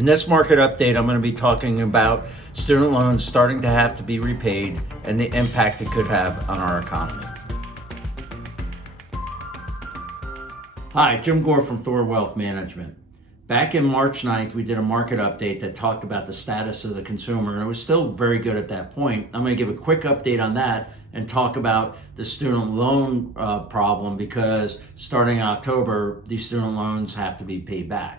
In this market update, I'm going to be talking about student loans starting to have to be repaid and the impact it could have on our economy. Hi, Jim Gore from THOR Wealth Management. Back in March 9th, we did a market update that talked about the status of the consumer, and it was still very good at that point. I'm going to give a quick update on that and talk about the student loan problem, because starting in October, these student loans have to be paid back.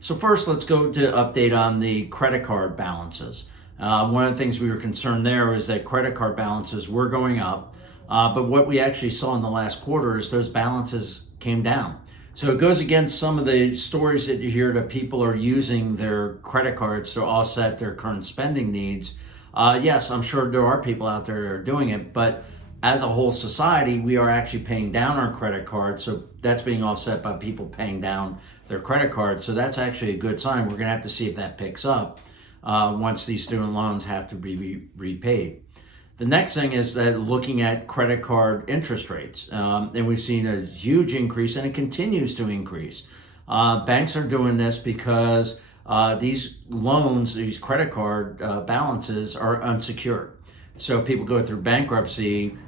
So first, let's go to update on the credit card balances. One of the things we were concerned there was that credit card balances were going up, but what we actually saw in the last quarter is those balances came down. So it goes against some of the stories that you hear that people are using their credit cards to offset their current spending needs. Yes, I'm sure there are people out there that are doing it, but as a whole society, we are actually paying down our credit cards. So that's being offset by people paying down their credit cards. So that's actually a good sign. We're going to have to see if that picks up once these student loans have to be repaid. The next thing is that looking at credit card interest rates, and we've seen a huge increase, and it continues to increase. Banks are doing this because these loans, these credit card balances are unsecured. So people go through bankruptcy,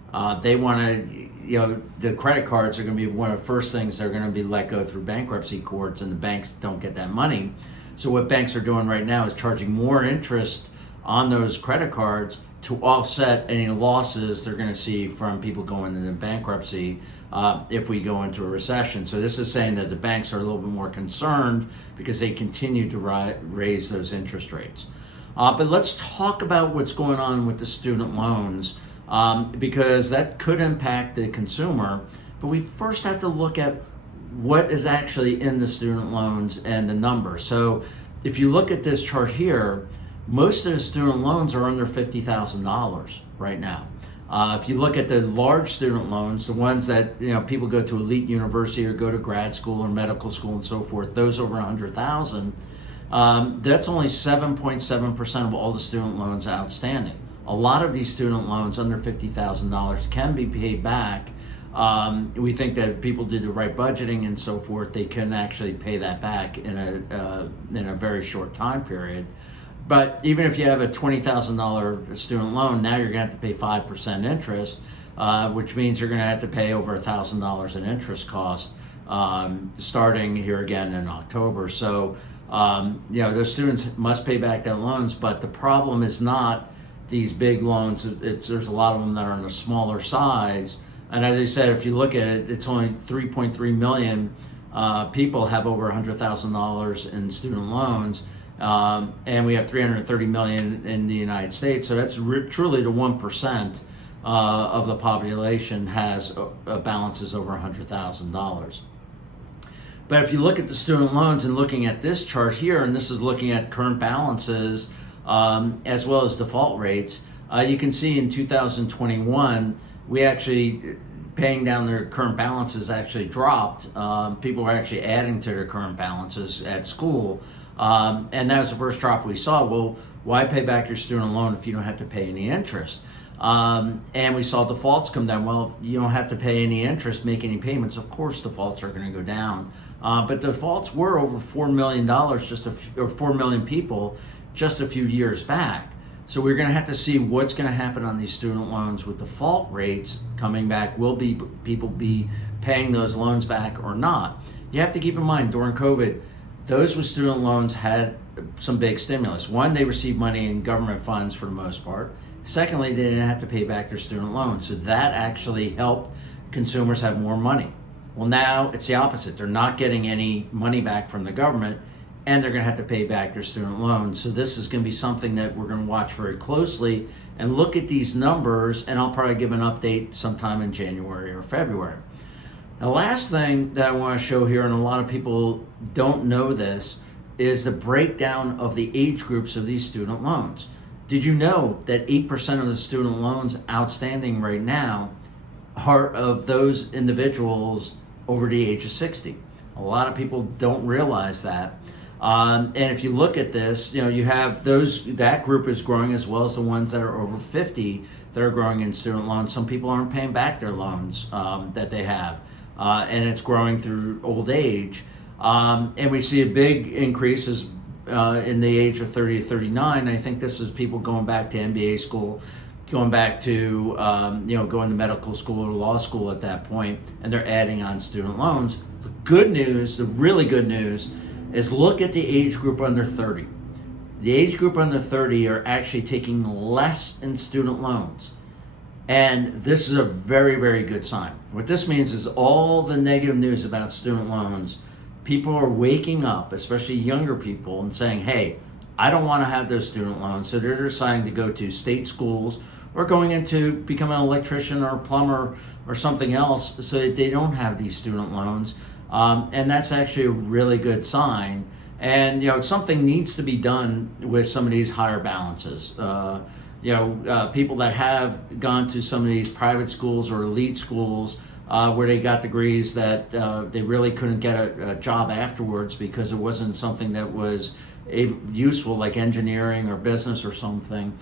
they want to, the credit cards are going to be one of the first things they're going to be let go through bankruptcy courts, and the banks don't get that money. So what banks are doing right now is charging more interest on those credit cards to offset any losses they're going to see from people going into bankruptcy if we go into a recession. So this is saying that the banks are a little bit more concerned because they continue to raise those interest rates. But let's talk about what's going on with the student loans, because that could impact the consumer. But we first have to look at what is actually in the student loans and the number. So if you look at this chart here, most of the student loans are under $50,000 right now. If you look at the large student loans, the ones that people go to elite university or go to grad school or medical school and so forth, those over $100,000, that's only 7.7% of all the student loans outstanding. A lot of these student loans under $50,000 can be paid back. We think that if people do the right budgeting and so forth, they can actually pay that back in a very short time period. But even if you have a $20,000 student loan, now you're going to have to pay 5% interest, which means you're going to have to pay over $1,000 in interest cost starting here again in October. So, those students must pay back their loans, but the problem is not these big loans. There's a lot of them that are on the smaller size. And as I said, if you look at it, it's only 3.3 million people have over $100,000 in student loans. And we have 330 million in the United States. So that's truly the 1% of the population has balances over $100,000. But if you look at the student loans and looking at this chart here, and this is looking at current balances as well as default rates, you can see in 2021, we actually paying down their current balances actually dropped. People were actually adding to their current balances at school. And that was the first drop we saw. Well, why pay back your student loan if you don't have to pay any interest? And we saw defaults come down. Well, if you don't have to pay any interest, make any payments, of course defaults are going to go down. But defaults were over $4 million, or 4 million people just a few years back. So we're going to have to see what's going to happen on these student loans with default rates coming back. Will people be paying those loans back or not? You have to keep in mind, during COVID, those with student loans had some big stimulus. One, they received money in government funds for the most part. Secondly, they didn't have to pay back their student loans. So that actually helped consumers have more money. Well, now it's the opposite. They're not getting any money back from the government, and they're going to have to pay back their student loans. So this is going to be something that we're going to watch very closely and look at these numbers, and I'll probably give an update sometime in January or February. The last thing that I want to show here, and a lot of people don't know this, is the breakdown of the age groups of these student loans. Did you know that 8% of the student loans outstanding right now are of those individuals over the age of 60? A lot of people don't realize that. And if you look at this, you have that group is growing, as well as the ones that are over 50 that are growing in student loans. Some people aren't paying back their loans that they have. And it's growing through old age. And we see a big increase as in the age of 30 to 39. I think this is people going back to MBA school, going back to going to medical school or law school at that point, and they're adding on student loans. The good news, the really good news, is look at the age group under 30. The age group under 30 are actually taking less in student loans. And this is a very, very good sign. What this means is all the negative news about student loans, people are waking up, especially younger people, and saying, hey, I don't want to have those student loans. So they're deciding to go to state schools or going into becoming an electrician or a plumber or something else so that they don't have these student loans. And that's actually a really good sign. And something needs to be done with some of these higher balances. People that have gone to some of these private schools or elite schools where they got degrees that they really couldn't get a job afterwards because it wasn't something that was useful, like engineering or business or something.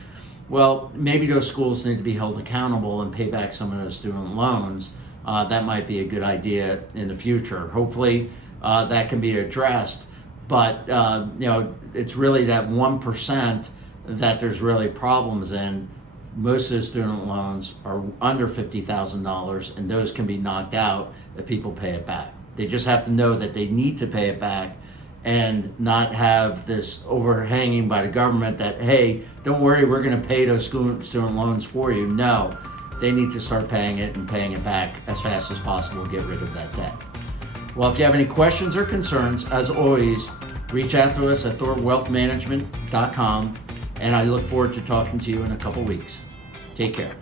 Well, maybe those schools need to be held accountable and pay back some of those student loans. That might be a good idea in the future. Hopefully that can be addressed, but it's really that 1% that there's really problems in. Most of the student loans are under $50,000, and those can be knocked out if people pay it back. They just have to know that they need to pay it back and not have this overhanging by the government that, hey, don't worry, we're going to pay those student loans for you. No, they need to start paying it and paying it back as fast as possible, get rid of that debt. Well, if you have any questions or concerns, as always, reach out to us at THORWealthManagement.com, and I look forward to talking to you in a couple weeks. Take care.